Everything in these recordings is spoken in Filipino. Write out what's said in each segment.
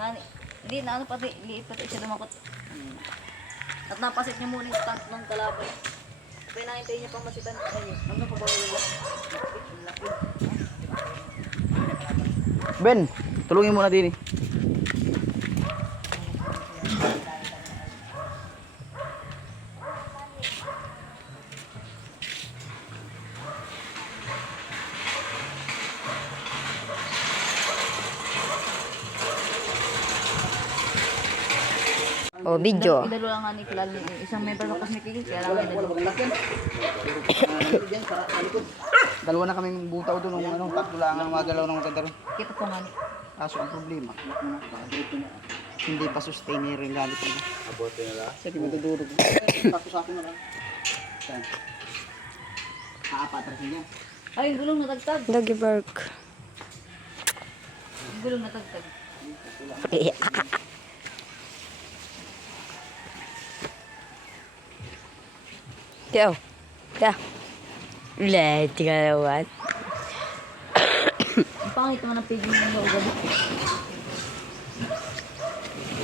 Hindi na ano pati, liit pati siya lumakot. At napasit niya muna yung tatlong kalaban. Kaya nakintay niya pang masitan. Ayun, ano pa ba yung laki? Ben, tulungin mo na din eh. Oh, video. Idalo lang nga ni Kilal. Isang member ng Cosmic kaya lang idalo. Dalawa na kaming butaw doon ng ano, tatlo lang ang magalaw ng maganda ron. Kita ko nga ni. Kaso ang problema, hindi pa sustain yung reality nila. Abote na lang. Kasi madudurog. Sako-sako na lang. Saan? Kaapat niya. Ay, gulong natagtag. Doggy bark. Gulong natagtag. Yo. Yeah. Let's go. What? Ang pangit naman ang piging ng gabi.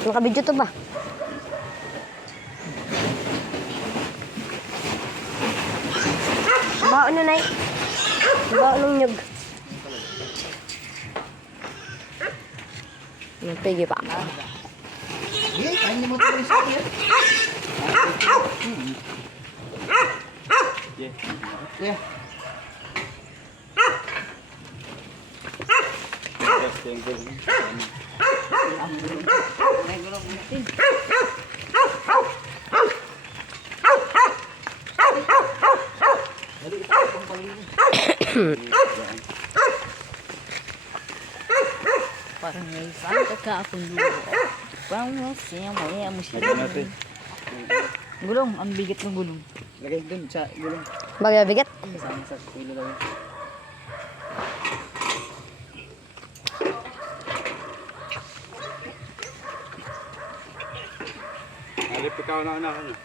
Nakabidyo to ba? Baon na, Nay. Baon ng nyug. Napigi pa. Hey, kain niyo mo ito sa akin. Yeah. Testing ko. Parang may saan kakapon dulo. Parang siya maya mo siya. natin. Gulong, ang bigat ng gulong. Lagay doon sa gulong. Bagay bigat. Kasama sa kilo daw yun. Alip ikaw na anak ano.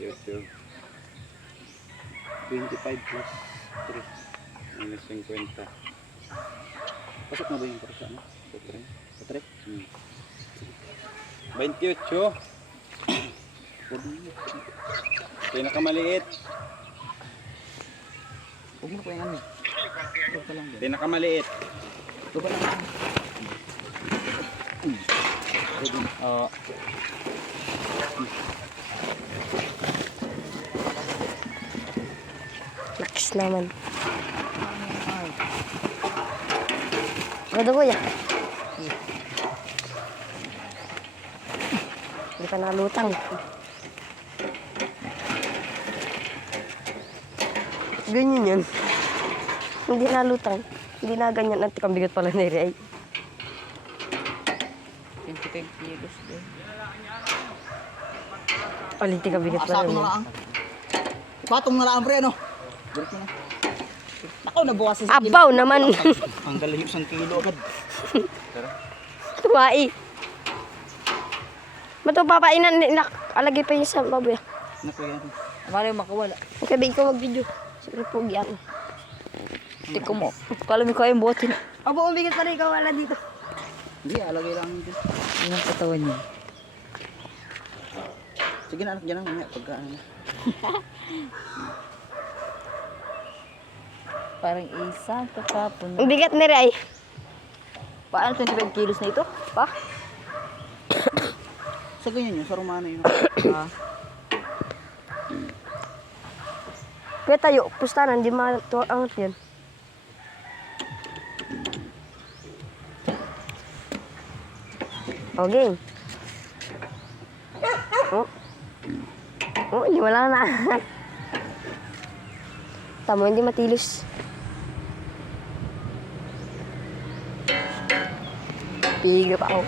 YouTube 25 plus 3 minus 50. Pasok na ba yung para sa ano? Sa 3? Hmm. 28. Pinakamaliit. Huwag mo na po yung ano. Huwag ka lang din. Pinakamaliit. Huwag ka lang. Oo. Nakis naman. Gado kuya. Hindi pa nakalutang. Ganyan yan. Hindi nalutang. Hindi na ganyan. Ang tikang bigat pala na rin. 25 kilos din. Paling tikang bigat pala Sako na rin. lang. Patong na lang, pre, ano? Balik mo na. Ako, nabukas sa kilo. Abaw naman. Ang galing yung 1 kilo agad. Tuwai. Bato papainan. Alagay pa yung sa baboy. Naku yan. Amali makawala. Okay, bigay ko mag-video. Siyempre po yan. Tiko mo. Kala mo kayang botin. Abo, umigat pa rin ikaw wala dito. Hindi, alagay lang dito. Yun ang katawan niya. Sige na, anak dyan lang. Mamaya, pagka ano na. Parang isang kakapon. Ang bigat ni Ray. Paano 25 kilos na ito? Pa? Sa ganyan yun, sa Romana yun. Ah. Kaya tayo, pustanan, di matuangat yun. Okay. Oh. Oh, hindi wala na. Tama, hindi matilos. Piga pa ako.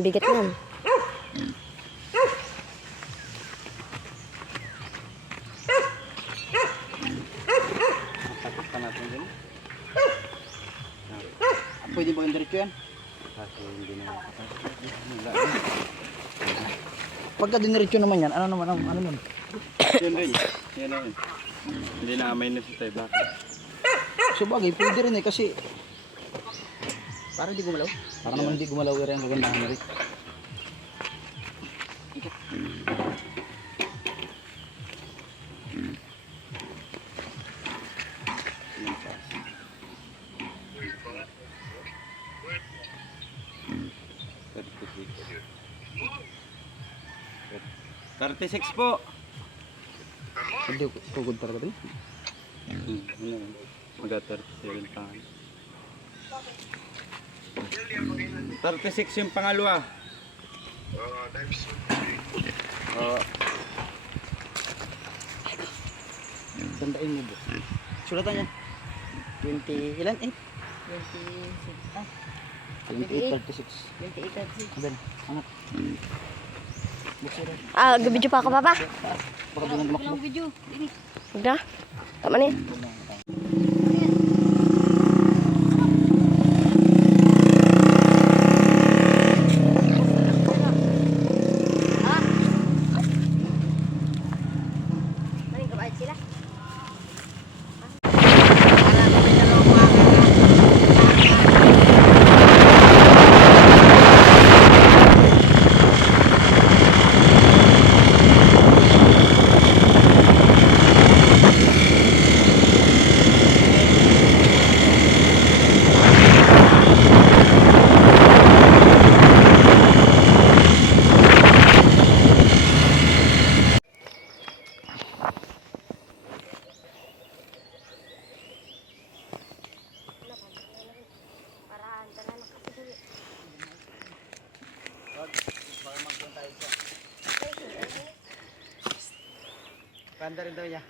Ang bigat niyan. Takot pa natin din. Pwede ba yung diretso yan? Kasi hindi na makapasok. Wala. Pagka diniretso naman yan, ano naman, ano nun? Yan rin. Yan na rin. Hindi na amay na si tayo. Bakit? So bagay, pwede rin eh kasi para hindi gumalaw. Para naman hindi gumalaw rin ang kagandahan na rin. Yan pa. 36 po. Hindi, tugod talaga rin. Mag-37 pa. 36 yung pangalawa. Tandaan mo ba? Sulatan yan. 20, ilan eh? 26. Ah, 28, 36. 28 at 6. Ayan, anak. Buksan rin. Gabidyo pa ka, Papa. Baka doon ang tumakbo. Walang video. Ini. Huwag na. Tama na yan. Maling kabaid sila. Panda rin daw niya.